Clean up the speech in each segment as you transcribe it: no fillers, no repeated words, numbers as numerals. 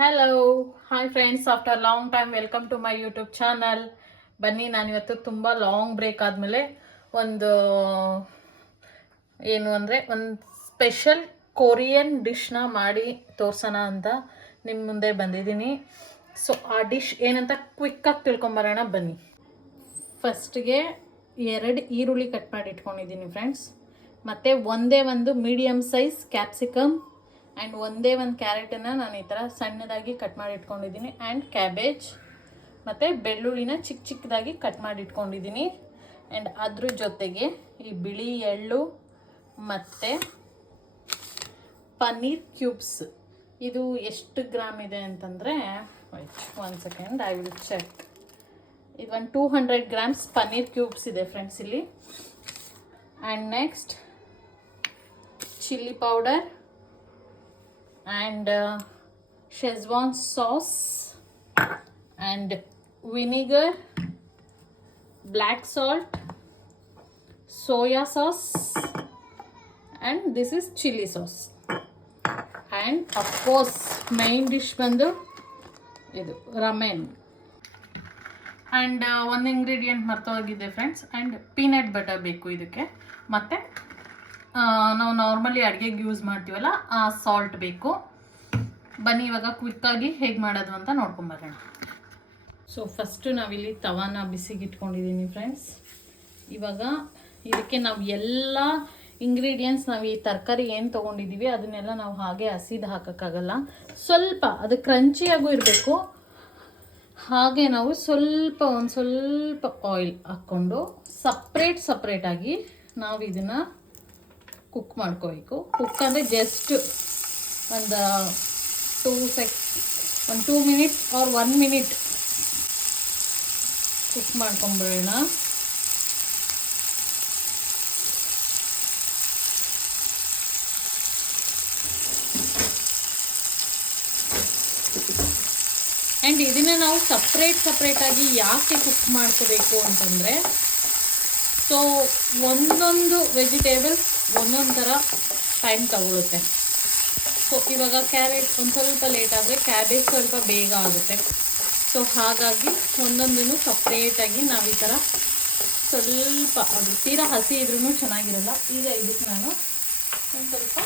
Hello hi friends, after long time welcome to my YouTube channel. ಬನ್ನಿ, ನಾನಿವತ್ತು ತುಂಬ long break ಆದಮೇಲೆ ಒಂದು ಒಂದು ಸ್ಪೆಷಲ್ ಕೊರಿಯನ್ ಡಿಶ್ನ ಮಾಡಿ ತೋರ್ಸೋಣ ಅಂತ ನಿಮ್ಮ ಮುಂದೆ ಬಂದಿದ್ದೀನಿ. ಸೊ ಆ ಡಿಶ್ ಏನಂತ ಕ್ವಿಕ್ಕಾಗಿ ತಿಳ್ಕೊಂಬರೋಣ ಬನ್ನಿ. ಫಸ್ಟ್ಗೆ 2 ಈರುಳ್ಳಿ ಕಟ್ ಮಾಡಿ ಇಟ್ಕೊಂಡಿದ್ದೀನಿ ಫ್ರೆಂಡ್ಸ್, ಮತ್ತು ಒಂದು ಮೀಡಿಯಮ್ ಸೈಜ್ ಕ್ಯಾಪ್ಸಿಕಮ್ ಆ್ಯಂಡ್ ಒಂದು ಕ್ಯಾರೆಟನ್ನು ನಾನು ಈ ಥರ ಸಣ್ಣದಾಗಿ ಕಟ್ ಮಾಡಿ ಇಟ್ಕೊಂಡಿದ್ದೀನಿ, ಆ್ಯಂಡ್ ಕ್ಯಾಬೇಜ್ ಮತ್ತು ಬೆಳ್ಳುಳ್ಳಿನ ಚಿಕ್ಕ ಚಿಕ್ಕದಾಗಿ ಕಟ್ ಮಾಡಿ ಇಟ್ಕೊಂಡಿದ್ದೀನಿ. ಆ್ಯಂಡ್ ಅದ್ರ ಜೊತೆಗೆ ಈ ಬಿಳಿ ಎಳ್ಳು ಮತ್ತು ಪನ್ನೀರ್ ಕ್ಯೂಬ್ಸ್. ಇದು ಎಷ್ಟು ಗ್ರಾಮ್ ಇದೆ ಅಂತಂದರೆ, one second I will check. ಇದು 200 ಗ್ರಾಮ್ಸ್ ಪನ್ನೀರ್ ಕ್ಯೂಬ್ಸ್ ಇದೆ ಫ್ರೆಂಡ್ಸ್ ಇಲ್ಲಿ. And next chilli powder and Szechuan sauce and vinegar, black salt, soya sauce, and this is chili sauce. And of course main dish bandu idu ramen. And one ingredient martogide friends, and peanut butter ಬೇಕು ಇದಕ್ಕೆ, ಮತ್ತೆ ನಾವು normally ಅಡುಗೆಗೆ use ಮಾಡ್ತೀವಲ್ಲ ಆ salt ಬೇಕು. ಬನ್ನಿ ಇವಾಗ ಕ್ವಿಕ್ಕಾಗಿ ಹೇಗೆ ಮಾಡೋದು ಅಂತ ನೋಡ್ಕೊಂಬರೋಣ. ಸೊ ಫಸ್ಟು ನಾವಿಲ್ಲಿ ತವಾನ ಬಿಸಿಗೆ ಇಟ್ಕೊಂಡಿದ್ದೀನಿ ಫ್ರೆಂಡ್ಸ್. ಇವಾಗ ಇದಕ್ಕೆ ನಾವು ಎಲ್ಲ ಇಂಗ್ರೀಡಿಯೆಂಟ್ಸ್, ನಾವು ಈ ತರಕಾರಿ ಏನು ತೊಗೊಂಡಿದ್ದೀವಿ ಅದನ್ನೆಲ್ಲ ನಾವು ಹಾಗೆ ಹಸಿದು ಹಾಕೋಕ್ಕಾಗಲ್ಲ. ಸ್ವಲ್ಪ ಅದು ಕ್ರಂಚಿಯಾಗೂ ಇರಬೇಕು. ಹಾಗೆ ನಾವು ಒಂದು ಸ್ವಲ್ಪ ಆಯಿಲ್ ಹಾಕ್ಕೊಂಡು ಸಪ್ರೇಟಾಗಿ ನಾವು ಇದನ್ನು ಕುಕ್ ಮಾಡ್ಕೋಬೇಕು. ಕುಕ್ ಅಂದರೆ ಜಸ್ಟ್ ಒಂದು 2 ಮಿನಿಟ್ಸ್ ಆರ್ 1 ಮಿನಿಟ್ ಕುಕ್ ಮಾಡ್ಕೊಂಬಿಡೋಣ. ಆ್ಯಂಡ್ ಇದನ್ನು ನಾವು ಸಪ್ರೇಟಾಗಿ ಯಾಕೆ ಕುಕ್ ಮಾಡ್ಕೋಬೇಕು ಅಂತಂದರೆ, ಸೊ ಒಂದೊಂದು ವೆಜಿಟೇಬಲ್ಸ್ ಒಂದೊಂದು ಥರ ಟೈಮ್ ತಗೊಳುತ್ತೆ. ಸೊ ಇವಾಗ ಕ್ಯಾರೆಟ್ ಒಂದು ಸ್ವಲ್ಪ ಲೇಟ್ ಆದರೆ ಕ್ಯಾಬೇಜ್ ಸ್ವಲ್ಪ ಬೇಗ ಆಗುತ್ತೆ. ಸೊ ಹಾಗಾಗಿ ಒಂದೊಂದನ್ನು ಸಪ್ರೇಟಾಗಿ ನಾವು ಈ ಥರ ಸ್ವಲ್ಪ, ಅದು ತೀರಾ ಹಸಿ ಇದ್ರೂ ಚೆನ್ನಾಗಿರಲ್ಲ. ಈಗ ಇದಕ್ಕೆ ನಾನು ಒಂದು ಸ್ವಲ್ಪ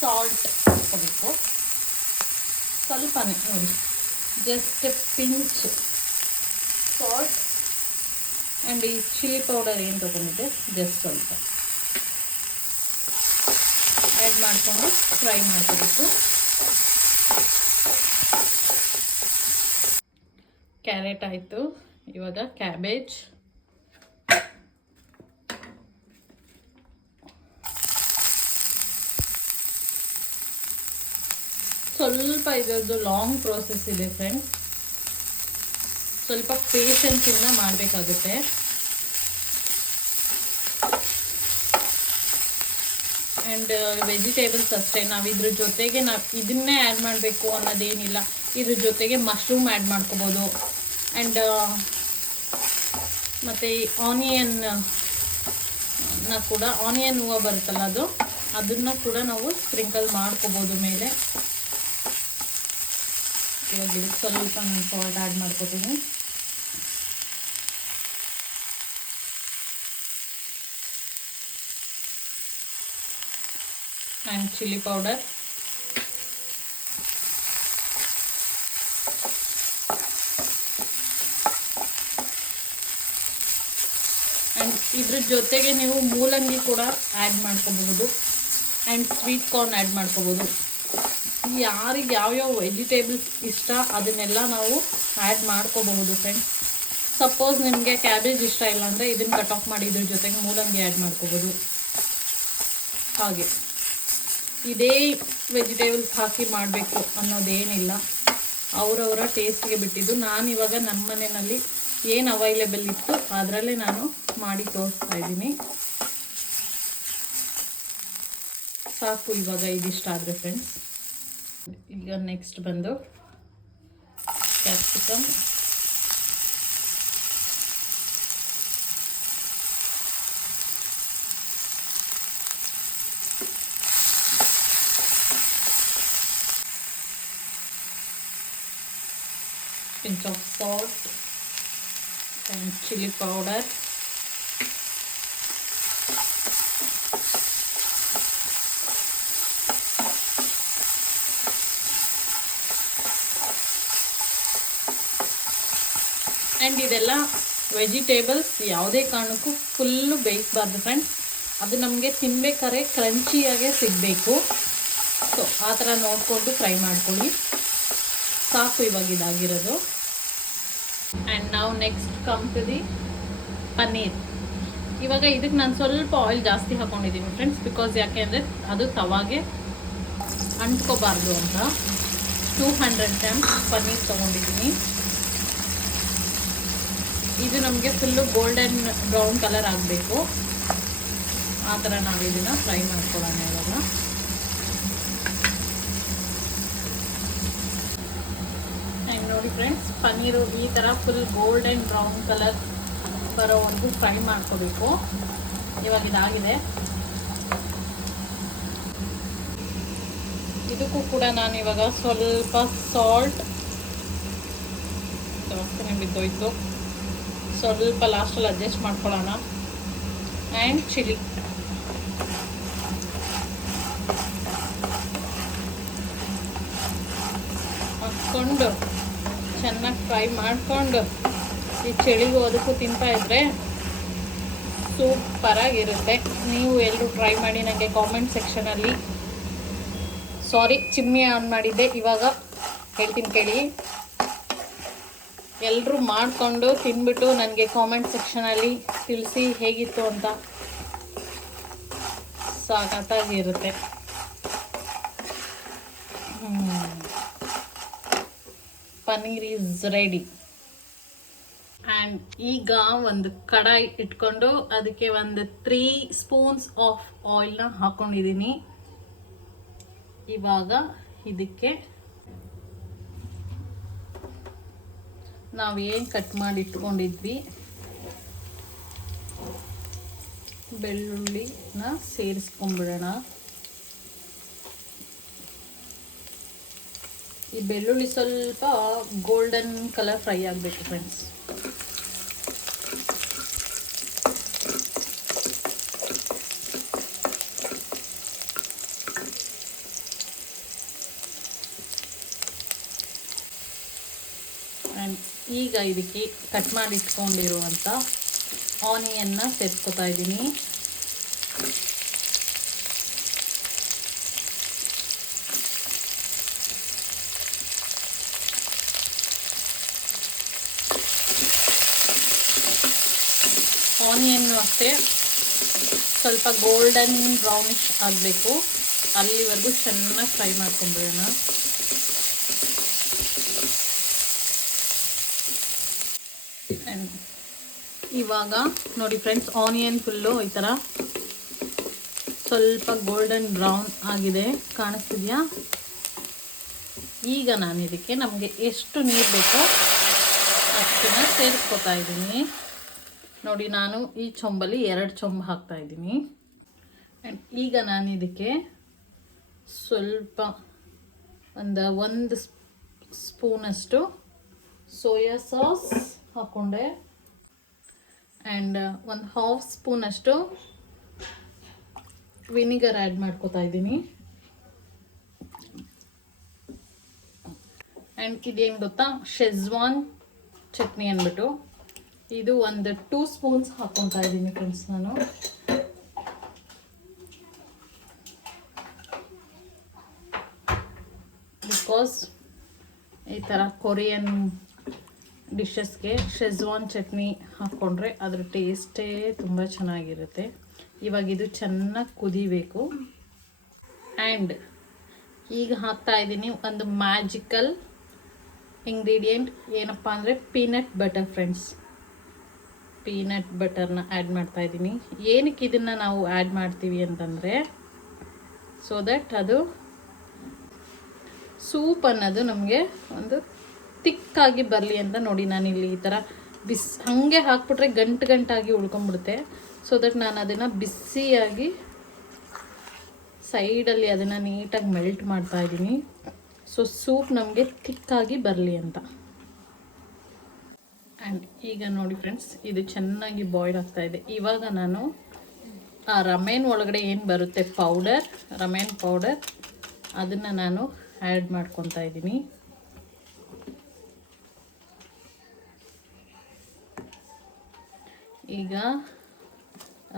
ಸಾಲ್ಟ್ ಹಾಕ್ಕೋಬೇಕು, ಸ್ವಲ್ಪನೇ ನೋಡಿ, ಜಸ್ಟ್ ಪಿಂಚ್ ಸಾಲ್ಟ್. ಆ್ಯಂಡ್ ಈ ಚಿಲ್ಲಿ ಪೌಡರ್ ಏನು ತೊಗೊಂಡಿದ್ದೆ ಜಸ್ಟ್ ಸ್ವಲ್ಪ ಆ್ಯಡ್ ಮಾಡಿಕೊಂಡು ಫ್ರೈ ಮಾಡ್ಕೋಬೇಕು. ಕ್ಯಾರೆಟ್ ಆಯಿತು, ಇವಾಗ ಕ್ಯಾಬೇಜ್, ಸ್ವಲ್ಪ ಇದರದ್ದು ಲಾಂಗ್ ಪ್ರೋಸೆಸ್ ಇದೆ ಫ್ರೆಂಡ್ಸ್, ಸ್ವಲ್ಪ ಪೇಷನ್ಸಿಂದ ಮಾಡಬೇಕಾಗುತ್ತೆ. ಆ್ಯಂಡ್ ವೆಜಿಟೇಬಲ್ಸ್ ಅಷ್ಟೇ, ನಾವು ಇದ್ರ ಜೊತೆಗೆ ಇದನ್ನೇ ಆ್ಯಡ್ ಮಾಡಬೇಕು ಅನ್ನೋದೇನಿಲ್ಲ. ಇದ್ರ ಜೊತೆಗೆ ಮಶ್ರೂಮ್ ಆ್ಯಡ್ ಮಾಡ್ಕೋಬೋದು. ಆ್ಯಂಡ್ ಮತ್ತು ಈ ಆನಿಯನ್ ಹೂವು ಬರುತ್ತಲ್ಲ ಅದನ್ನು ಕೂಡ ನಾವು ಸ್ಪ್ರಿಂಕಲ್ ಮಾಡ್ಕೋಬೋದು ಮೇಲೆ. ಇವಾಗ ಇದಕ್ಕೆ ಸ್ವಲ್ಪ ನಾನು ಸಾಲ್ಟ್ ಆ್ಯಡ್ ಮಾಡ್ಕೋತೀನಿ. ಆ್ಯಂಡ್ ಚಿಲ್ಲಿ ಪೌಡರ್, ಆ್ಯಂಡ್ ಇದ್ರ ಜೊತೆಗೆ ನೀವು ಮೂಲಂಗಿ ಕೂಡ ಆ್ಯಡ್ ಮಾಡ್ಕೋಬಹುದು, ಆ್ಯಂಡ್ ಸ್ವೀಟ್ ಕಾರ್ನ್ ಆ್ಯಡ್ ಮಾಡ್ಕೋಬೋದು. ಯಾರಿಗೆ ಯಾವ್ಯಾವ ವೆಜಿಟೇಬಲ್ಸ್ ಇಷ್ಟ ಅದನ್ನೆಲ್ಲ ನಾವು ಆ್ಯಡ್ ಮಾಡ್ಕೋಬಹುದು ಫ್ರೆಂಡ್ಸ್. ಸಪೋಸ್ ನಿಮಗೆ ಕ್ಯಾಬೇಜ್ ಇಷ್ಟ ಇಲ್ಲ ಅಂದರೆ ಇದನ್ನು ಕಟ್ ಆಫ್ ಮಾಡಿ ಇದ್ರ ಜೊತೆಗೆ ಮೂಲಂಗಿ ಆ್ಯಡ್ ಮಾಡ್ಕೋಬೋದು. ಹಾಗೆ ಇದೇ ವೆಜಿಟೇಬಲ್ಸ್ ಹಾಕಿ ಮಾಡಬೇಕು ಅನ್ನೋದೇನಿಲ್ಲ, ಅವರವರ ಟೇಸ್ಟ್ಗೆ ಬಿಟ್ಟಿದ್ದು. ನಾನಿವಾಗ ನಮ್ಮ ಮನೆಯಲ್ಲಿ ಏನು ಅವೈಲೇಬಲ್ ಇತ್ತು ಅದರಲ್ಲೇ ನಾನು ಮಾಡಿ ತೋರಿಸ್ತಾ ಇದ್ದೀನಿ. ಸಾಕು ಇವಾಗ ಇದಿಷ್ಟ ಆದರೆ ಫ್ರೆಂಡ್ಸ್. ಈಗ ನೆಕ್ಸ್ಟ್ ಬಂದು capsicum, pinch of salt and chili powder. And ಇದೆಲ್ಲ ವೆಜಿಟೇಬಲ್ಸ್ ಯಾವುದೇ ಕಾರಣಕ್ಕೂ ಫುಲ್ಲು ಬೇಯಿಸಬಾರ್ದು ಫ್ರೆಂಡ್ಸ್. ಅದು ನಮಗೆ ತಿನ್ನಬೇಕಾದ್ರೆ ಕ್ರಂಚಿಯಾಗೇ ಸಿಗಬೇಕು. ಸೊ ಆ ಥರ ನೋಡಿಕೊಂಡು ಫ್ರೈ ಮಾಡ್ಕೊಳ್ಳಿ. ಸಾಕು ಇವಾಗ ಇದಾಗಿರೋದು. ಆ್ಯಂಡ್ ನಾವು next come to the paneer. ಇವಾಗ ಇದಕ್ಕೆ ನಾನು ಸ್ವಲ್ಪ ಆಯಿಲ್ ಜಾಸ್ತಿ ಹಾಕ್ಕೊಂಡಿದ್ದೀನಿ ಫ್ರೆಂಡ್ಸ್, ಬಿಕಾಸ್ ಯಾಕೆ ಅಂದರೆ ಅದು ತವಾಗೆ ಅಂಟ್ಕೋಬಾರ್ದು ಅಂತ. 200 ಗ್ರಾಮ್ಸ್ ಪನ್ನೀರ್ ತೊಗೊಂಡಿದ್ದೀನಿ. ಇದು ನಮಗೆ ಫುಲ್ಲು ಗೋಲ್ಡನ್ ಬ್ರೌನ್ ಕಲರ್ ಆಗಬೇಕು. ಆ ಥರ ನಾವು ಇದನ್ನು ಫ್ರೈ ಮಾಡ್ಕೊಳ್ಳೋಣ ಇವಾಗ. ಆ್ಯಂಡ್ ನೋಡಿ ಫ್ರೆಂಡ್ಸ್, ಪನ್ನೀರು ಈ ಥರ ಫುಲ್ ಗೋಲ್ಡನ್ ಬ್ರೌನ್ ಕಲರ್ ಬರೋವರೆಗೂ ಫ್ರೈ ಮಾಡ್ಕೋಬೇಕು. ಇವಾಗ ಇದಾಗಿದೆ. ಇದಕ್ಕೂ ಕೂಡ ನಾನು ಇವಾಗ ಸ್ವಲ್ಪ ಸಾಲ್ಟ್ ಜಾಸ್ತಿನೇ ಬಿದ್ದೋಯ್ತು, ಸ್ವಲ್ಪ ಲಾಸ್ಟಲ್ಲಿ ಅಡ್ಜಸ್ಟ್ ಮಾಡ್ಕೊಳ್ಳೋಣ. ಆ್ಯಂಡ್ ಚಿಲ್ಲಿ ಹಾಕ್ಕೊಂಡು ಚೆನ್ನಾಗಿ ಫ್ರೈ ಮಾಡಿಕೊಂಡು ಈ ಚಳಿಗೂ ಅದಕ್ಕೂ ತಿಂತಾಯಿದ್ರೆ ಸೂಪರಾಗಿರುತ್ತೆ. ನೀವು ಎಲ್ಲರೂ ಟ್ರೈ ಮಾಡಿ ನನಗೆ ಕಾಮೆಂಟ್ ಸೆಕ್ಷನಲ್ಲಿ. ಸಾರಿ, ಚಿಮ್ನಿ ಆನ್ ಮಾಡಿದ್ದೆ, ಇವಾಗ ಹೇಳ್ತೀನಿ ಕೇಳಿ. ಎಲ್ಲರೂ ಮಾಡಿಕೊಂಡು ತಿಂದ್ಬಿಟ್ಟು ನನಗೆ ಕಾಮೆಂಟ್ ಸೆಕ್ಷನಲ್ಲಿ ತಿಳಿಸಿ ಹೇಗಿತ್ತು ಅಂತ. ಸಾಕತ್ತಾಗಿರುತ್ತೆ. Paneer is ready. ಆ್ಯಂಡ್ ಈಗ ಒಂದು ಕಡಾಯಿ ಇಟ್ಕೊಂಡು ಅದಕ್ಕೆ ಒಂದು 3 ಸ್ಪೂನ್ಸ್ ಆಫ್ ಆಯಿಲ್ನ ಹಾಕ್ಕೊಂಡಿದ್ದೀನಿ. ಇವಾಗ ಇದಕ್ಕೆ ನಾವೇನು ಕಟ್ ಮಾಡಿ ಇಟ್ಕೊಂಡಿದ್ವಿ ಬೆಳ್ಳುಳ್ಳಿನ ಸೇರಿಸ್ಕೊಂಡ್ಬಿಡೋಣ. ಈ ಬೆಳ್ಳುಳ್ಳಿ ಸ್ವಲ್ಪ ಗೋಲ್ಡನ್ ಕಲರ್ ಫ್ರೈ ಆಗಬೇಕು ಫ್ರೆಂಡ್ಸ್. ಆ್ಯಂಡ್ ಈಗ ಇದಕ್ಕೆ ಕಟ್ ಮಾಡಿ ಇಟ್ಕೊಂಡಿರುವಂಥ ಆನಿಯನ್ನ ಸೇರಿಸ್ಕೊತಾ ಇದ್ದೀನಿ. ಆನಿಯನ್ನು ಅಷ್ಟೇ ಸ್ವಲ್ಪ ಗೋಲ್ಡನ್ ಬ್ರೌನಿಶ್ ಆಗಬೇಕು, ಅಲ್ಲಿವರೆಗೂ ಚೆನ್ನಾಗಿ ಫ್ರೈ ಮಾಡ್ಕೊಂಡ್ಬಿಡೋಣ. ಇವಾಗ ನೋಡಿ ಫ್ರೆಂಡ್ಸ್, ಆನಿಯನ್ ಫುಲ್ಲು ಈ ಥರ ಸ್ವಲ್ಪ ಗೋಲ್ಡನ್ ಬ್ರೌನ್ ಆಗಿದೆ, ಕಾಣಿಸ್ತಿದೆಯಾ? ಈಗ ನಾನು ಇದಕ್ಕೆ ನಮಗೆ ಎಷ್ಟು ನೀರು ಬೇಕೋ ಅಷ್ಟನ್ನು ಸೇರಿಸ್ಕೊತಾ ಇದ್ದೀನಿ. ನೋಡಿ, ನಾನು ಈ ಚೊಂಬಲ್ಲಿ 2 ಚೊಂಬು ಹಾಕ್ತಾ ಇದ್ದೀನಿ. ಆ್ಯಂಡ್ ಈಗ ನಾನು ಇದಕ್ಕೆ ಸ್ವಲ್ಪ ಒಂದು ಸ್ಪೂನಷ್ಟು ಸೋಯಾ ಸಾಸ್ ಹಾಕ್ಕೊಂಡೆ. ಆ್ಯಂಡ್ 1/2 ಸ್ಪೂನಷ್ಟು ವಿನಿಗರ್ ಆ್ಯಡ್ ಮಾಡ್ಕೋತಾ ಇದ್ದೀನಿ. ಆ್ಯಂಡ್ ಇದೇನು ಗೊತ್ತಾ, ಶೆಜ್ವಾನ್ ಚಟ್ನಿ ಅಂದ್ಬಿಟ್ಟು ಇದು ಒಂದು 2 ಸ್ಪೂನ್ಸ್ ಹಾಕ್ಕೊತಾ ಇದ್ದೀನಿ ಫ್ರೆಂಡ್ಸ್ ನಾನು. ಬಿಕಾಸ್ ಈ ಥರ ಕೊರಿಯನ್ ಡಿಶಸ್ಗೆ ಶೆಜ್ವಾನ್ ಚಟ್ನಿ ಹಾಕ್ಕೊಂಡ್ರೆ ಅದ್ರ ಟೇಸ್ಟೇ ತುಂಬ ಚೆನ್ನಾಗಿರುತ್ತೆ. ಇವಾಗ ಇದು ಚೆನ್ನಾಗಿ ಕುದಿಬೇಕು. ಆ್ಯಂಡ್ ಈಗ ಹಾಕ್ತಾ ಇದ್ದೀನಿ ಒಂದು ಮ್ಯಾಜಿಕಲ್ ಇಂಗ್ರೀಡಿಯೆಂಟ್, ಏನಪ್ಪ ಅಂದರೆ ಪೀನಟ್ ಬಟರ್ ಫ್ರೆಂಡ್ಸ್. ಪೀನಟ್ ಬಟರ್ನ ಆ್ಯಡ್ ಮಾಡ್ತಾ ಇದ್ದೀನಿ. ಏನಕ್ಕೆ ಇದನ್ನು ನಾವು ಆ್ಯಡ್ ಮಾಡ್ತೀವಿ ಅಂತಂದರೆ, ಸೊ ದಟ್ ಅದು ಸೂಪ್ ಅನ್ನೋದು ನಮಗೆ ಒಂದು ತಿಕ್ಕಾಗಿ ಬರಲಿ ಅಂತ. ನೋಡಿ, ನಾನಿಲ್ಲಿ ಈ ಥರ ಹಾಗೆ ಹಾಕ್ಬಿಟ್ರೆ ಗಂಟಾಗಿ ಉಳ್ಕೊಂಡ್ಬಿಡುತ್ತೆ. ಸೊ ದಟ್ ನಾನು ಅದನ್ನು ಬಿಸಿಯಾಗಿ ಸೈಡಲ್ಲಿ ಅದನ್ನು ನೀಟಾಗಿ ಮೆಲ್ಟ್ ಮಾಡ್ತಾ ಇದ್ದೀನಿ. ಸೊ ಸೂಪ್ ನಮಗೆ ತಿಕ್ಕಾಗಿ ಬರಲಿ ಅಂತ. ಆ್ಯಂಡ್ ಈಗ ನೋಡಿ ಫ್ರೆಂಡ್ಸ್, ಇದು ಚೆನ್ನಾಗಿ ಬಾಯ್ಲ್ ಆಗ್ತಾ ಇದೆ. ಇವಾಗ ನಾನು ಆ ರಮೇನ್ ಒಳಗಡೆ ಏನು ಬರುತ್ತೆ ಪೌಡರ್, ರಮೇನ್ ಪೌಡರ್, ಅದನ್ನು ನಾನು ಆ್ಯಡ್ ಮಾಡ್ಕೊತಾ ಇದ್ದೀನಿ. ಈಗ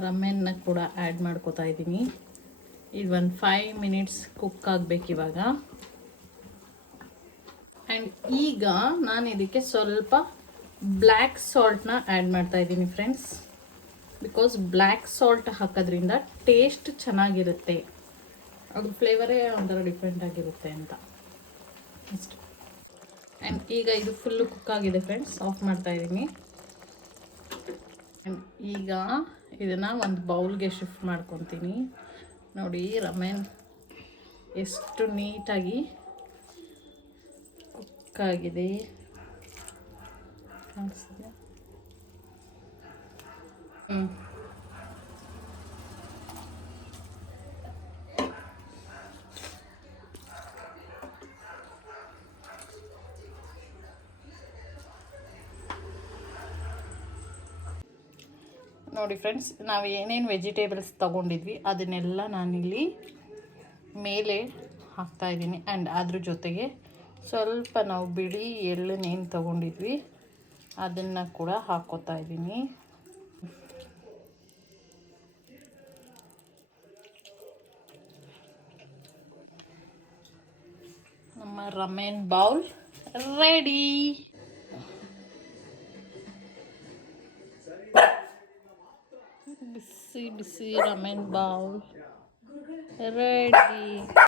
ರಮೆನ್ನ ಕೂಡ ಆ್ಯಡ್ ಮಾಡ್ಕೋತಾ ಇದ್ದೀನಿ. ಇದು ಒಂದು 5 ಮಿನಿಟ್ಸ್ ಕುಕ್ ಆಗಬೇಕು ಇವಾಗ. ಆ್ಯಂಡ್ ಈಗ ನಾನು ಇದಕ್ಕೆ ಸ್ವಲ್ಪ ಬ್ಲ್ಯಾಕ್ ಸಾಲ್ಟ್ನ ಆ್ಯಡ್ ಮಾಡ್ತಾ ಇದ್ದೀನಿ ಫ್ರೆಂಡ್ಸ್. ಬಿಕಾಸ್ ಬ್ಲ್ಯಾಕ್ ಸಾಲ್ಟ್ ಹಾಕೋದ್ರಿಂದ ಟೇಸ್ಟ್ ಚೆನ್ನಾಗಿರುತ್ತೆ, ಅದ್ರ ಫ್ಲೇವರೇ ಒಂಥರ ಡಿಫ್ರೆಂಟ್ ಆಗಿರುತ್ತೆ ಅಂತ ಅಷ್ಟೆ. ಆ್ಯಂಡ್ ಈಗ ಇದು ಫುಲ್ಲು ಕುಕ್ ಆಗಿದೆ ಫ್ರೆಂಡ್ಸ್, ಆಫ್ ಮಾಡ್ತಾ ಇದ್ದೀನಿ. ಆ್ಯಂಡ್ ಈಗ ಇದನ್ನು ಒಂದು ಬೌಲ್ಗೆ ಶಿಫ್ಟ್ ಮಾಡ್ಕೊತೀನಿ. ನೋಡಿ ರಮೆನ್ ಎಷ್ಟು ನೀಟಾಗಿ ಕುಕ್ ಆಗಿದೆ ಕಾಣಿಸ್ತಿದೆ. ನೋಡಿ ಫ್ರೆಂಡ್ಸ್, ನಾವು ಏನೇನು ವೆಜಿಟೇಬಲ್ಸ್ ತೊಗೊಂಡಿದ್ವಿ ಅದನ್ನೆಲ್ಲ ನಾನಿಲ್ಲಿ ಮೇಲೆ ಹಾಕ್ತಾಯಿದ್ದೀನಿ. ಆ್ಯಂಡ್ ಅದ್ರ ಜೊತೆಗೆ ಸ್ವಲ್ಪ ನಾವು ಬಿಳಿ ಎಳ್ಳನ್ನೇನು ತೊಗೊಂಡಿದ್ವಿ ಅದನ್ನು ಕೂಡ ಹಾಕ್ಕೋತಾ ಇದ್ದೀನಿ. ನಮ್ಮ ರಮೆನ್ ಬೌಲ್ ರೆಡಿ. ಬಿಸಿ ಬಿಸಿ ರಮೆನ್ ಬೌಲ್ ರೆಡಿ.